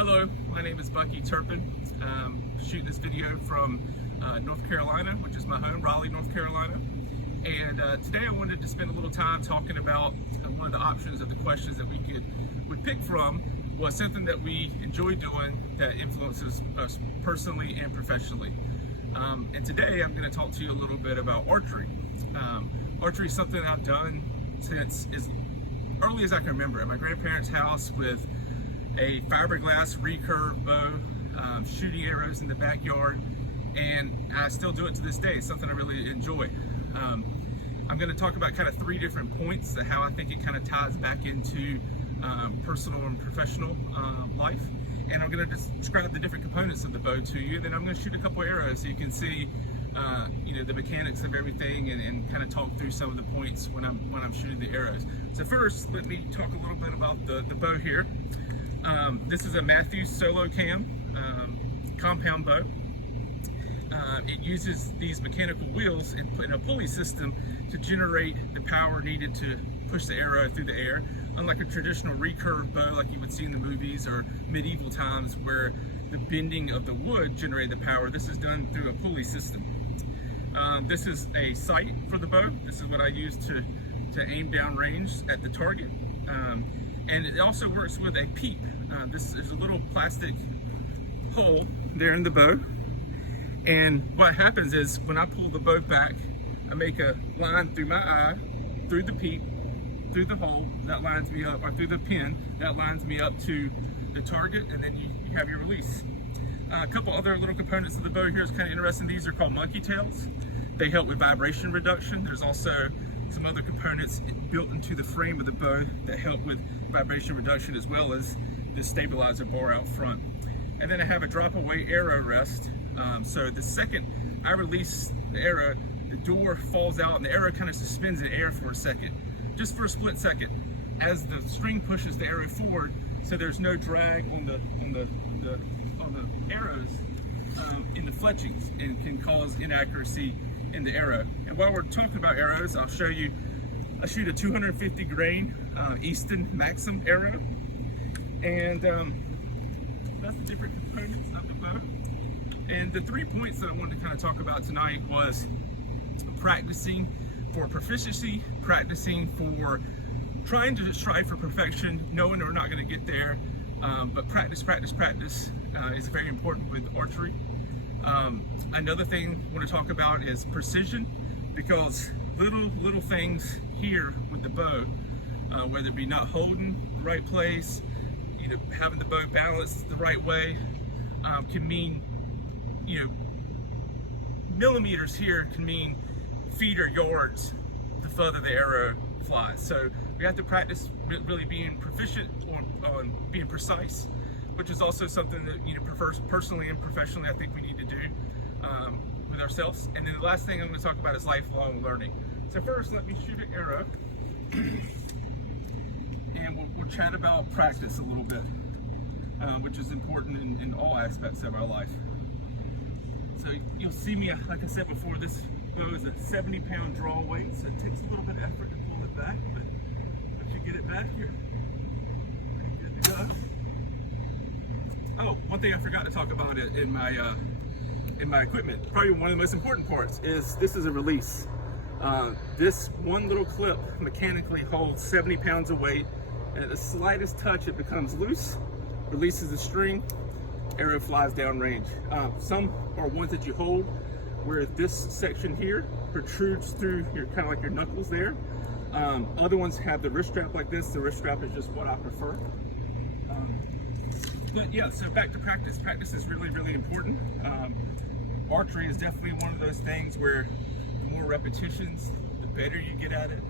Hello, my name is Bucky Turpin. Shooting this video from North Carolina, which is my home, Raleigh, North Carolina. And today I wanted to spend a little time talking about one of the options of the questions that we would pick from was something that we enjoy doing that influences us personally and professionally. And today I'm going to talk to you a little bit about archery. Archery is something I've done since as early as I can remember at my grandparents' house with a fiberglass recurve bow, shooting arrows in the backyard, and I still do it to this day. It's something I really enjoy. I'm going to talk about kind of three different points of how I think it kind of ties back into personal and professional life, and I'm going to describe the different components of the bow to you. Then I'm going to shoot a couple arrows so you can see the mechanics of everything and kind of talk through some of the points when I'm shooting the arrows. So first, let me talk a little bit about the bow here. This is a Matthews Solo Cam compound bow. It uses these mechanical wheels in a pulley system to generate the power needed to push the arrow through the air. Unlike a traditional recurve bow like you would see in the movies or medieval times where the bending of the wood generated the power, this is done through a pulley system. This is a sight for the bow. This is what I use to aim down range at the target. And it also works with a peep. This is a little plastic hole there in the bow. And what happens is when I pull the bow back, I make a line through my eye, through the peep, through the hole, that lines me up, or through the pin, that lines me up to the target, and then you have your release. A couple other little components of the bow here is kind of interesting. These are called monkey tails. They help with vibration reduction. There's also some other components built into the frame of the bow that help with vibration reduction, as well as the stabilizer bar out front. And then I have a drop away arrow rest. So the second I release the arrow, the door falls out and the arrow kind of suspends in air for a second, just for a split second, as the string pushes the arrow forward, so there's no drag on the arrows in the fletchings, and can cause inaccuracy in the arrow. And while we're talking about arrows, I'll show you. I shoot a 250 grain Easton Maxim arrow, and that's the different components of the bow. And the 3 points that I wanted to kind of talk about tonight was practicing for proficiency, practicing for trying to strive for perfection, knowing we're not going to get there, but practice is very important with archery. Another thing I want to talk about is precision, because little things here with the bow, whether it be not holding the right place, having the bow balanced the right way, can mean, millimeters here can mean feet or yards the further the arrow flies. So we have to practice really being proficient on being precise, which is also something that personally and professionally I think we need to do with ourselves. And then the last thing I'm going to talk about is lifelong learning. So first, let me shoot an arrow, and we'll chat about practice a little bit, which is important in all aspects of our life. So you'll see me, like I said before, this bow is a 70-pound draw weight, so it takes a little bit of effort to pull it back, but once you get it back, you're good to go. Oh, one thing I forgot to talk about in my equipment, probably one of the most important parts, is this is a release. This one little clip mechanically holds 70 pounds of weight, and at the slightest touch it becomes loose, releases the string, arrow flies downrange. Some are ones that you hold where this section here protrudes through your kind of like your knuckles there. Other ones have the wrist strap like this. The wrist strap is just what I prefer. But yeah, so back to practice. Practice is really important. Archery is definitely one of those things where the more repetitions, the better you get at it.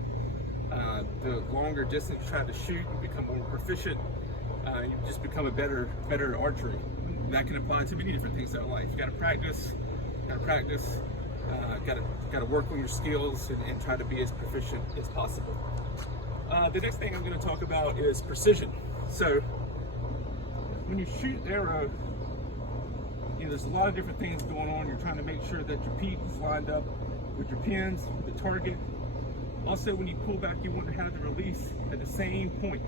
The longer distance you try to shoot, you become more proficient. You just become a better archery. That can apply to many different things in our life. You got to practice. Got to work on your skills and try to be as proficient as possible. The next thing I'm going to talk about is precision. So when you shoot an arrow, there's a lot of different things going on. You're trying to make sure that your peep is lined up with your pins, the target. Also, when you pull back, you want to have the release at the same point.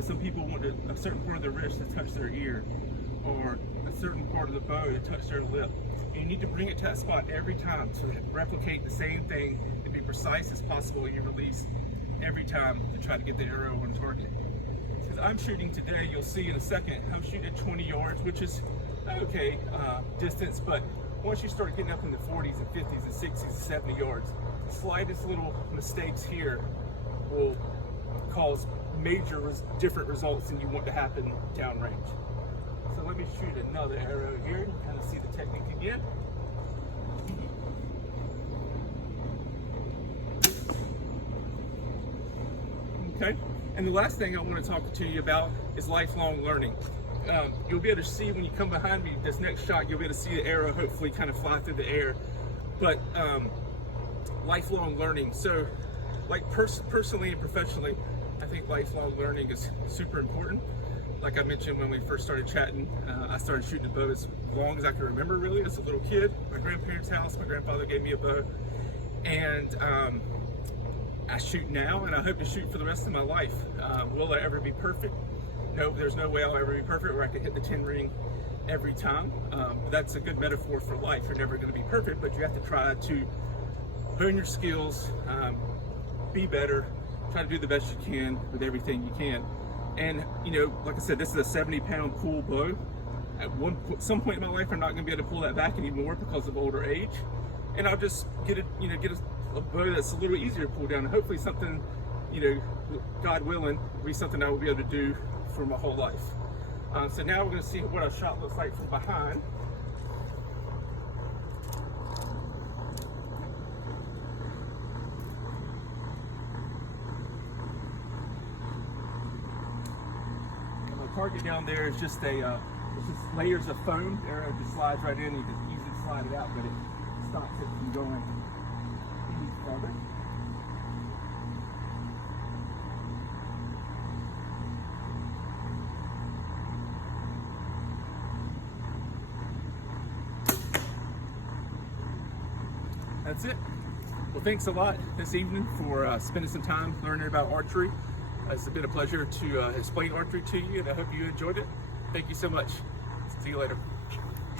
Some people want a certain part of the wrist to touch their ear. or a certain part of the bow to touch their lip. And you need to bring it to that spot every time to replicate the same thing and be precise as possible in your release every time to try to get the arrow on target. As I'm shooting today, you'll see in a second, I'm shooting at 20 yards, which is okay distance, but once you start getting up in the 40s and 50s and 60s and 70 yards, the slightest little mistakes here will cause major different results than you want to happen downrange. So let me shoot another arrow here and kind of see the technique again. Okay, and the last thing I want to talk to you about is lifelong learning. You'll be able to see when you come behind me, this next shot, you'll be able to see the arrow hopefully kind of fly through the air. But lifelong learning. So like personally and professionally, I think lifelong learning is super important. Like I mentioned when we first started chatting, I started shooting a bow as long as I can remember, really, as a little kid. My grandparents' house, my grandfather gave me a bow. And I shoot now, and I hope to shoot for the rest of my life. Will I ever be perfect? No, there's no way I'll ever be perfect where I can hit the 10 ring every time. That's a good metaphor for life. You're never going to be perfect, but you have to try to hone your skills, be better, try to do the best you can with everything you can. And you know, like I said, this is a 70-pound pool bow. At some point in my life, I'm not going to be able to pull that back anymore because of older age, and I'll just get a bow that's a little easier to pull down, and hopefully something, God willing, will be something I will be able to do for my whole life. So now we're going to see what a shot looks like from behind. And the target down there is just it's just layers of foam. The arrow just slides right in. You can easily slide it out, but it stops it from going any farther. That's it. Well, thanks a lot this evening for spending some time learning about archery. It's been a pleasure to explain archery to you, and I hope you enjoyed it. Thank you so much. See you later.